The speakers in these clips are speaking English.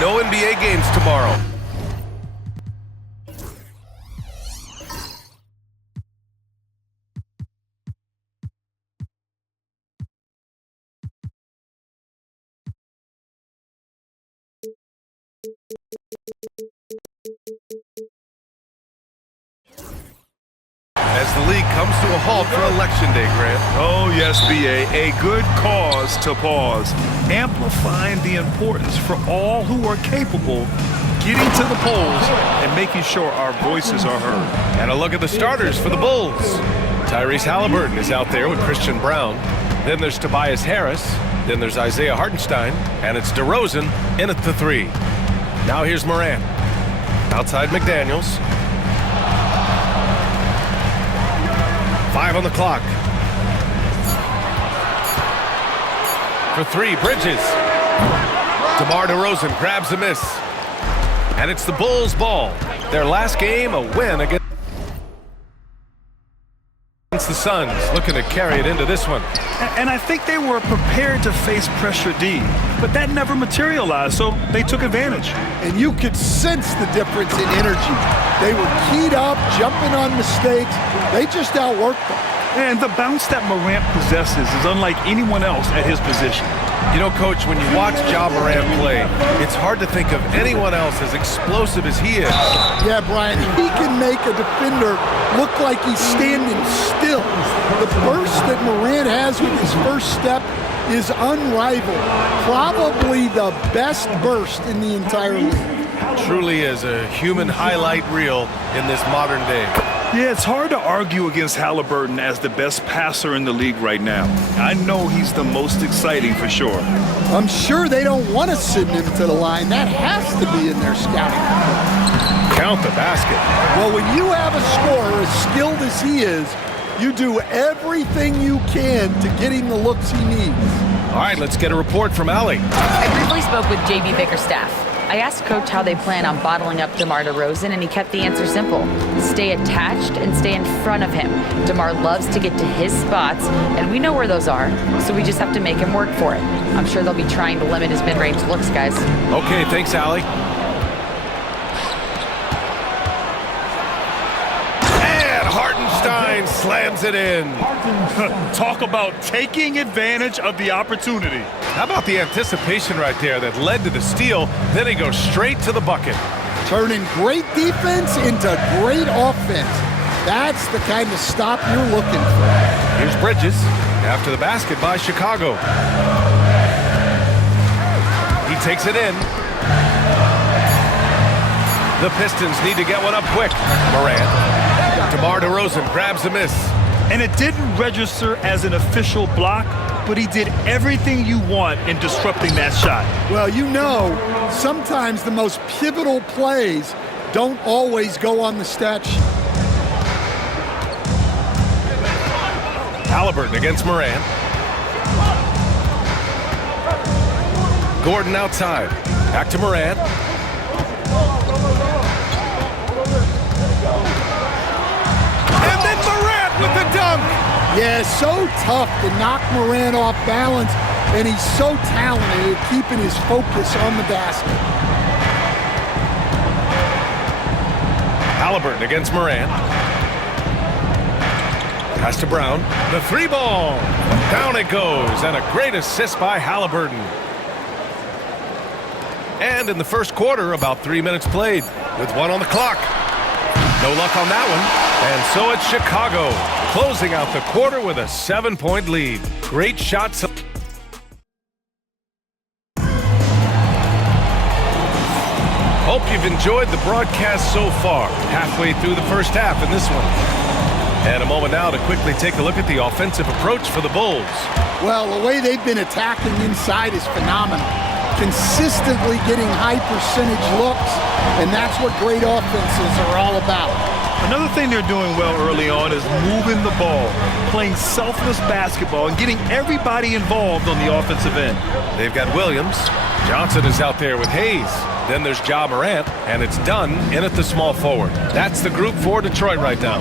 no NBA games tomorrow. As the league comes to a halt for Election Day, Grant. Oh, yes, B.A. A good cause to pause, amplifying the importance for all who are capable getting to the polls and making sure our voices are heard. And a look at the starters for the Bulls. Tyrese Halliburton is out there with Christian Brown. Then there's Tobias Harris. Then there's Isaiah Hartenstein. And it's DeRozan in at the 3. Now here's Morant. Outside McDaniels. 5 on the clock. For 3, Bridges. DeMar DeRozan grabs a miss. And it's the Bulls' ball. Their last game, a win against the Suns, looking to carry it into this one. And I think they were prepared to face pressure D, but that never materialized, so they took advantage. And you could sense the difference in energy. They were keyed up, jumping on mistakes. They just outworked them. And the bounce that Morant possesses is unlike anyone else at his position. You know, Coach, when you watch Ja Morant play, it's hard to think of anyone else as explosive as he is. Yeah, Brian, he can make a defender look like he's standing still. The burst that Morant has with his first step is unrivaled. Probably the best burst in the entire league. Truly is a human highlight reel in this modern day. Yeah, it's hard to argue against Halliburton as the best passer in the league right now. I know he's the most exciting for sure. I'm sure they don't want to send him to the line. That has to be in their scouting report. Count the basket. Well, when you have a scorer as skilled as he is, you do everything you can to get him the looks he needs. All right, let's get a report from Allie. I briefly spoke with J.B. Bickerstaff. I asked Coach how they plan on bottling up DeMar DeRozan, and he kept the answer simple. Stay attached and stay in front of him. DeMar loves to get to his spots, and we know where those are, so we just have to make him work for it. I'm sure they'll be trying to limit his mid-range looks, guys. Okay, thanks, Allie. And Hartenstein slams it in. Talk about taking advantage of the opportunity. How about the anticipation right there that led to the steal? Then he goes straight to the bucket. Turning great defense into great offense. That's the kind of stop you're looking for. Here's Bridges after the basket by Chicago. He takes it in. The Pistons need to get one up quick. Morant. DeMar DeRozan grabs a miss. And it didn't register as an official block, but he did everything you want in disrupting that shot. Well, you know, sometimes the most pivotal plays don't always go on the stat sheet. Halliburton against Morant. Gordon outside. Back to Morant. And then Morant with the dunk. Yeah, so tough to knock Morant off balance, and he's so talented at keeping his focus on the basket. Halliburton against Morant. Pass to Brown. The 3 ball. Down it goes, and a great assist by Halliburton. And in the first quarter, about 3 minutes played, with 1 on the clock. No luck on that one. And so it's Chicago, closing out the quarter with a 7-point lead. Great shots. Hope you've enjoyed the broadcast so far. Halfway through the first half in this one. And a moment now to quickly take a look at the offensive approach for the Bulls. Well, the way they've been attacking inside is phenomenal. Consistently getting high percentage looks, and that's what great offenses are all about. Another thing they're doing well early on is moving the ball, playing selfless basketball, and getting everybody involved on the offensive end. They've got Williams. Johnson is out there with Hayes. Then there's Ja Morant, and it's Dunn in at the small forward. That's the group for Detroit right now.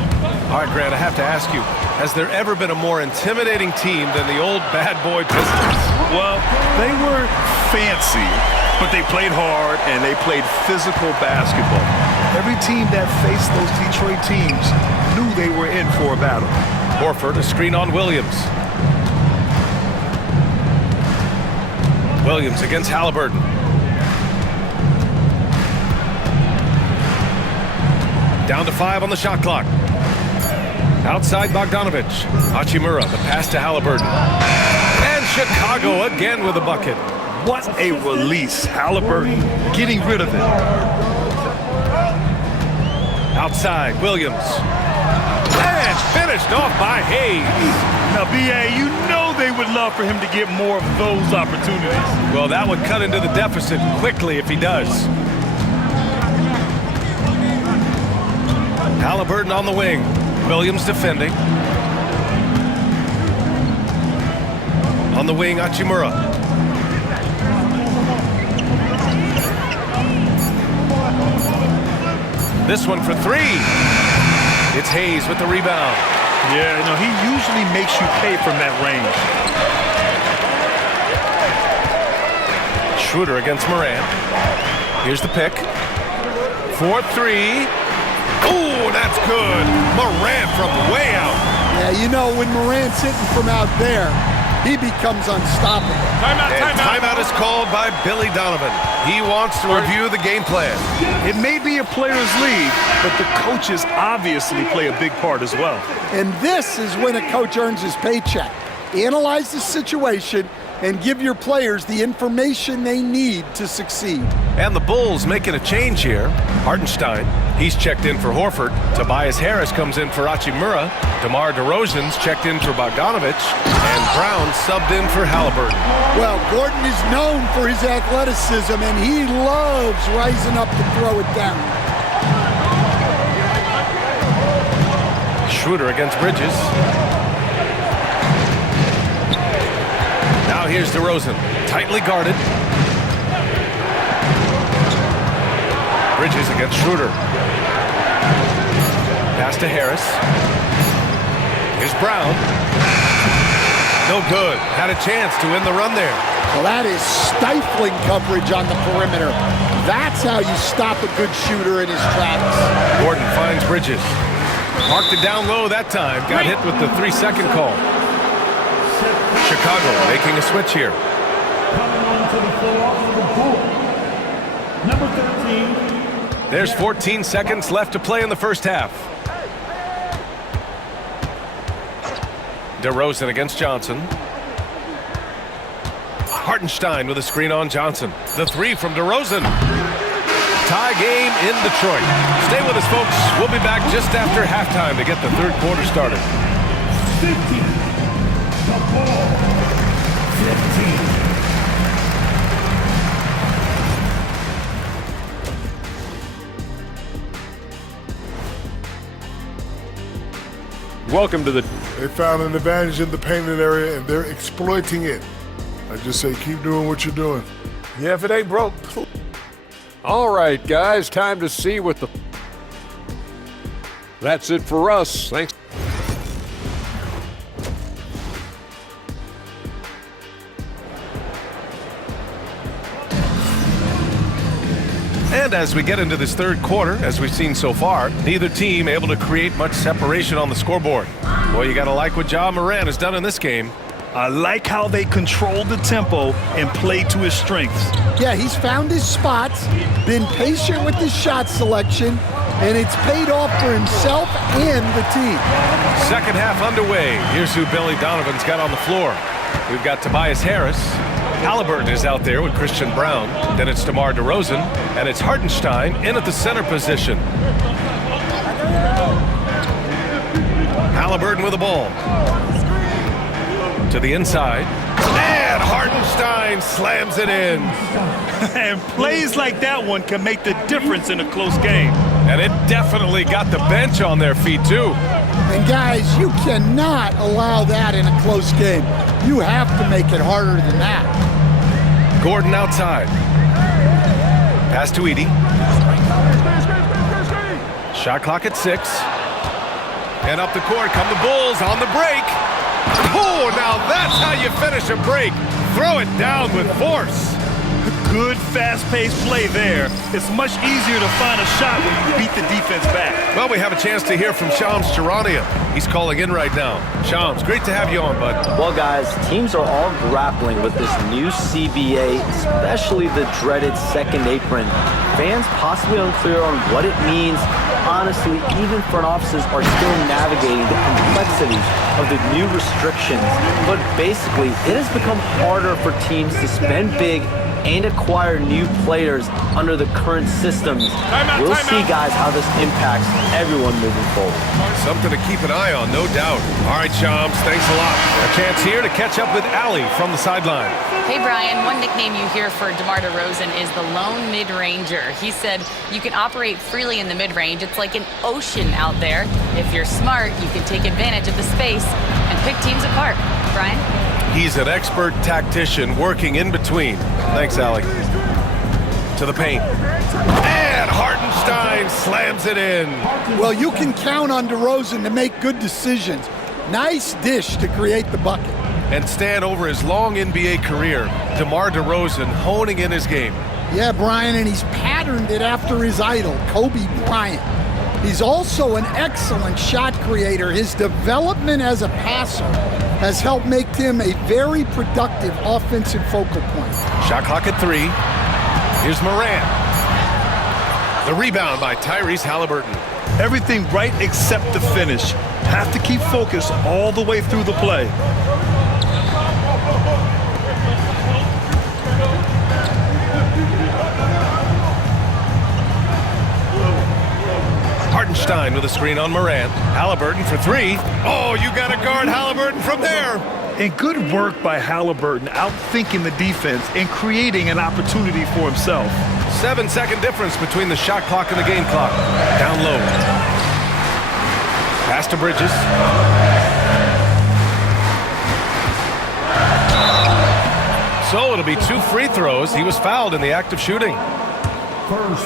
All right, Grant, I have to ask you, has there ever been a more intimidating team than the old bad boy Pistons? Well, they were fancy, But they played hard, and they played physical basketball. Every team that faced those Detroit teams knew they were in for a battle. Horford, a screen on Williams. Williams against Halliburton. Down to 5 on the shot clock. Outside Bogdanovich. Hachimura, the pass to Halliburton. And Chicago again with a bucket. What a release. Halliburton getting rid of it. Outside, Williams. And finished off by Hayes. Now, B.A., you know they would love for him to get more of those opportunities. Well, that would cut into the deficit quickly if he does. Halliburton on the wing. Williams defending. On the wing, Hachimura. This one for 3. It's Hayes with the rebound. Yeah, no, he usually makes you pay from that range. Schroeder against Moran. Here's the pick. 4-3. Ooh, that's good. Moran from way out. Yeah, you know, when Morant's hitting from out there, he becomes unstoppable. Timeout is called by Billy Donovan. He wants to review the game plan. It may be a player's league, but the coaches obviously play a big part as well. And this is when a coach earns his paycheck. Analyze the situation and give your players the information they need to succeed. And the Bulls making a change here. Hartenstein, he's checked in for Horford. Tobias Harris comes in for Hachimura. DeMar DeRozan's checked in for Bogdanovich. And Brown subbed in for Halliburton. Well, Gordon is known for his athleticism, and he loves rising up to throw it down. Schroeder against Bridges. Now here's DeRozan, tightly guarded. Bridges against Schroeder. Pass to Harris. Here's Brown. No good. Had a chance to win the run there. Well, that is stifling coverage on the perimeter. That's how you stop a good shooter in his tracks. Gordon finds Bridges. Marked it down low that time. Got hit with the 3-second call. Chicago making a switch here. Coming onto the floor for the Bulls, number 13. There's 14 seconds left to play in the first half. DeRozan against Johnson. Hartenstein with a screen on Johnson. The 3 from DeRozan. Tie game in Detroit. Stay with us, folks. We'll be back just after halftime to get the third quarter started. 15. The ball. 15. Welcome to the... They found an advantage in the painted area, and they're exploiting it. I just say keep doing what you're doing. Yeah, if it ain't broke. All right, guys, time to see what the... That's it for us. Thanks. And as we get into this third quarter, as we've seen so far, neither team able to create much separation on the scoreboard. Boy, you gotta like what Ja Morant has done in this game. I like how they controlled the tempo and played to his strengths. Yeah, he's found his spots, been patient with his shot selection, and it's paid off for himself and the team. Second half underway. Here's who Billy Donovan's got on the floor. We've got Tobias Harris. Halliburton is out there with Christian Brown. Then it's DeMar DeRozan, and it's Hartenstein in at the center position. Halliburton with the ball. To the inside. And Hartenstein slams it in. And plays like that one can make the difference in a close game. And it definitely got the bench on their feet, too. And guys, you cannot allow that in a close game. You have to make it harder than that. Gordon outside. Pass to Edey. Shot clock at 6. And up the court come the Bulls on the break. Oh, now that's how you finish a break. Throw it down with force. Good fast-paced play there. It's much easier to find a shot when you beat the defense back. Well, we have a chance to hear from Shams Charania. He's calling in right now. Shams, great to have you on, bud. Well, guys, teams are all grappling with this new CBA, especially the dreaded second apron. Fans possibly unclear on what it means. Honestly, even front offices are still navigating the complexities of the new restrictions. But basically, it has become harder for teams to spend big and acquire new players under the current systems. We'll see, guys, how this impacts everyone moving forward. Something to keep an eye on, no doubt. All right, Shams, thanks a lot. A chance here to catch up with Allie from the sideline. Hey, Brian, one nickname you hear for DeMar DeRozan is the lone mid-ranger. He said you can operate freely in the mid-range. It's like an ocean out there. If you're smart, you can take advantage of the space and pick teams apart. Brian? He's an expert tactician working in between. Thanks, Allie. To the paint. And Hartenstein slams it in. Well, you can count on DeRozan to make good decisions. Nice dish to create the bucket. And stand over his long NBA career, DeMar DeRozan honing in his game. Yeah, Brian, and he's patterned it after his idol, Kobe Bryant. He's also an excellent shot creator. His development as a passer has helped make him a very productive offensive focal point. Shot clock at 3. Here's Morant. The rebound by Tyrese Halliburton. Everything right except the finish. Have to keep focused all the way through the play. Hartenstein with a screen on Morant. Halliburton for 3. Oh, you got to guard Halliburton from there. And good work by Halliburton, outthinking the defense and creating an opportunity for himself. 7-second difference between the shot clock and the game clock. Down low. Pass to Bridges. So it'll be 2 free throws. He was fouled in the act of shooting.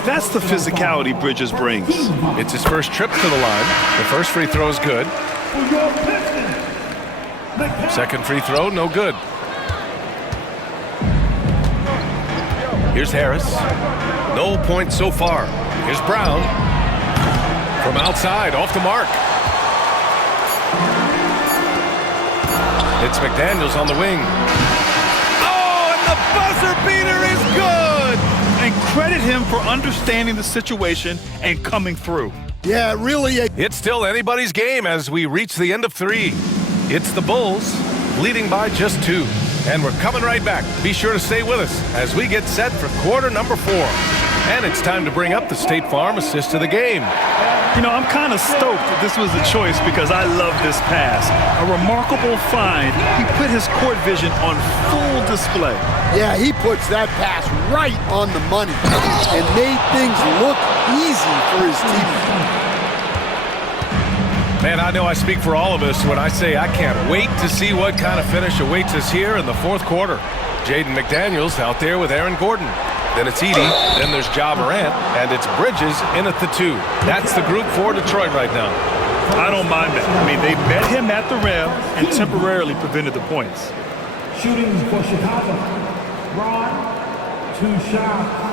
That's the physicality Bridges brings. It's his first trip to the line. The first free throw is good. Second free throw, no good. Here's Harris. No points so far. Here's Brown. From outside, off the mark. It's McDaniels on the wing. Oh, and the buzzer beater is good! And credit him for understanding the situation and coming through. Yeah, really. It's still anybody's game as we reach the end of 3. It's the Bulls, leading by just 2. And we're coming right back. Be sure to stay with us as we get set for quarter number 4. And it's time to bring up the State Farm assist to the game. You know, I'm kind of stoked that this was a choice because I love this pass. A remarkable find. He put his court vision on full display. Yeah, he puts that pass right on the money and made things look easy for his team. Man, I know I speak for all of us when I say I can't wait to see what kind of finish awaits us here in the 4th quarter. Jaden McDaniels out there with Aaron Gordon. Then it's Edey, then there's Ja Morant, and it's Bridges in at the 2. That's the group for Detroit right now. I don't mind that. I mean, they met him at the rim and temporarily prevented the points. Shooting for Chicago. Ron, 2 shots.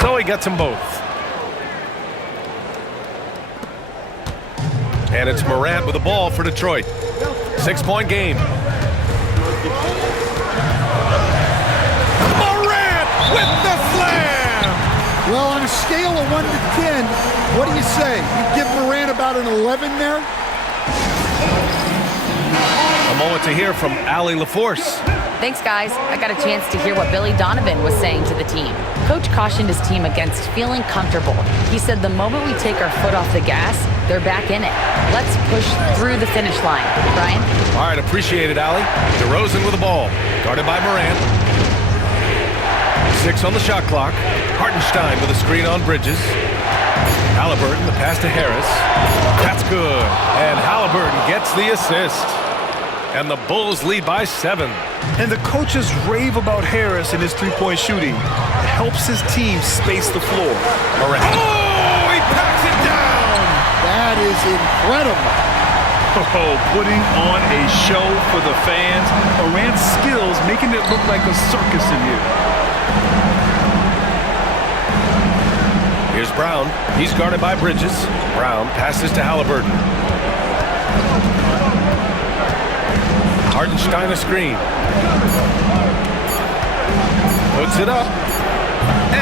So he gets them both. And it's Morant with the ball for Detroit. 6-point game. Morant with the slam! Well, on a scale of 1 to 10, what do you say? You give Morant about an 11 there? A moment to hear from Allie LaForce. Thanks, guys. I got a chance to hear what Billy Donovan was saying to the team. Coach cautioned his team against feeling comfortable. He said the moment we take our foot off the gas, they're back in it. Let's push through the finish line. Brian? All right, appreciate it, Allie. DeRozan with the ball, guarded by Morant. 6 on the shot clock. Hartenstein with a screen on Bridges. Halliburton, the pass to Harris. That's good. And Halliburton gets the assist. and the Bulls lead by 7. And the coaches rave about Harris and his three-point shooting. It helps his team space the floor. Morant. Oh, he packs it down! That is incredible. Oh, putting on a show for the fans. Morant's skills making it look like a circus in here. Here's Brown. He's guarded by Bridges. Brown passes to Halliburton. Hartenstein a screen. Puts it up.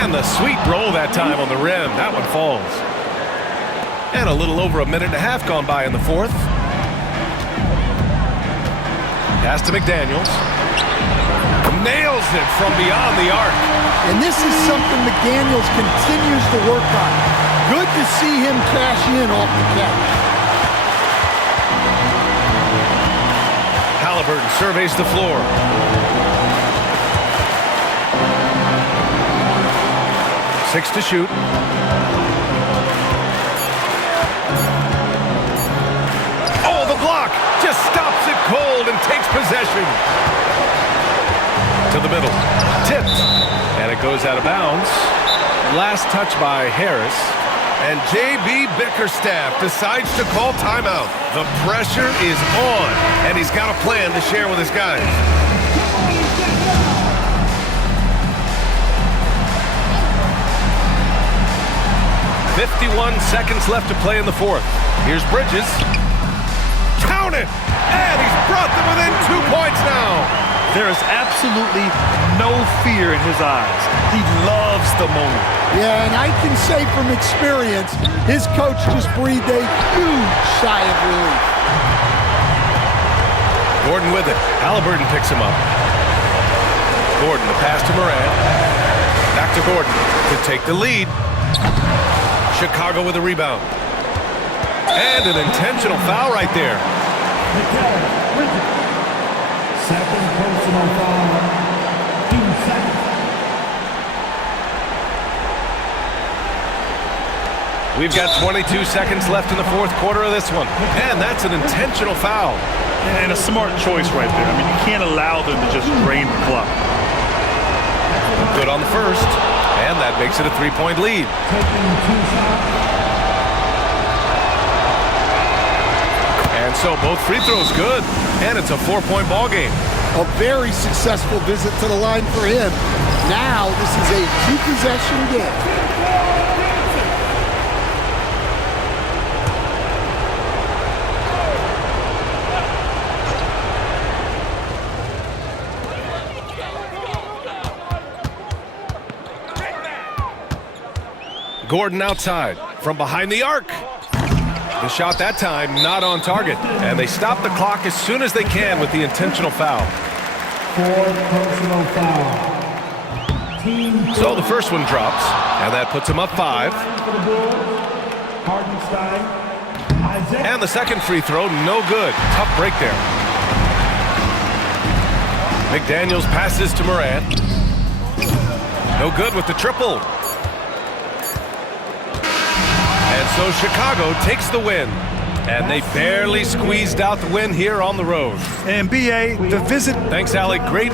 And the sweet roll that time on the rim. That one falls. And a little over a minute and a half gone by in the fourth. Pass to McDaniels. Nails it from beyond the arc. And this is something McDaniels continues to work on. Good to see him cash in off the catch. Halliburton surveys the floor. Six to shoot. Oh, the block just stops it cold and takes possession. To the middle. Tipped. And it goes out of bounds. Last touch by Harris. And J.B. Bickerstaff decides to call timeout. The pressure is on, and he's got a plan to share with his guys. "51 seconds left to play in the fourth. Here's Bridges. Count it! And he's brought them within 2 points now. There is absolutely no fear in his eyes. He loves the moment. Yeah, and I can say from experience, his coach just breathed a huge sigh of relief. Gordon with it. Halliburton picks him up. Gordon, the pass to Morant. Back to Gordon to take the lead. Chicago with a rebound. And an intentional foul right there. Second personal foul. 2 seconds. We've got 22 seconds left in the fourth quarter of this one. And that's an intentional foul. And a smart choice right there. I mean, you can't allow them to just drain the clock. Good on the first. And that makes it a 3-point lead. Taking 2 shots. And so both free throws good. And it's a 4-point ball game. A very successful visit to the line for him. Now this is a 2-possession game. Gordon outside from behind the arc. The shot that time not on target. And they stop the clock as soon as they can with the intentional foul. 4 personal foul. Team So the first one drops, and that puts them up 5. for the Bulls. Hartenstein. Isaiah. And the second free throw, no good. Tough break there. McDaniels passes to Morant. No good with the triple. And so Chicago takes the win. And they barely squeezed out the win here on the road. And B.A., the visit Thanks, Alec. Great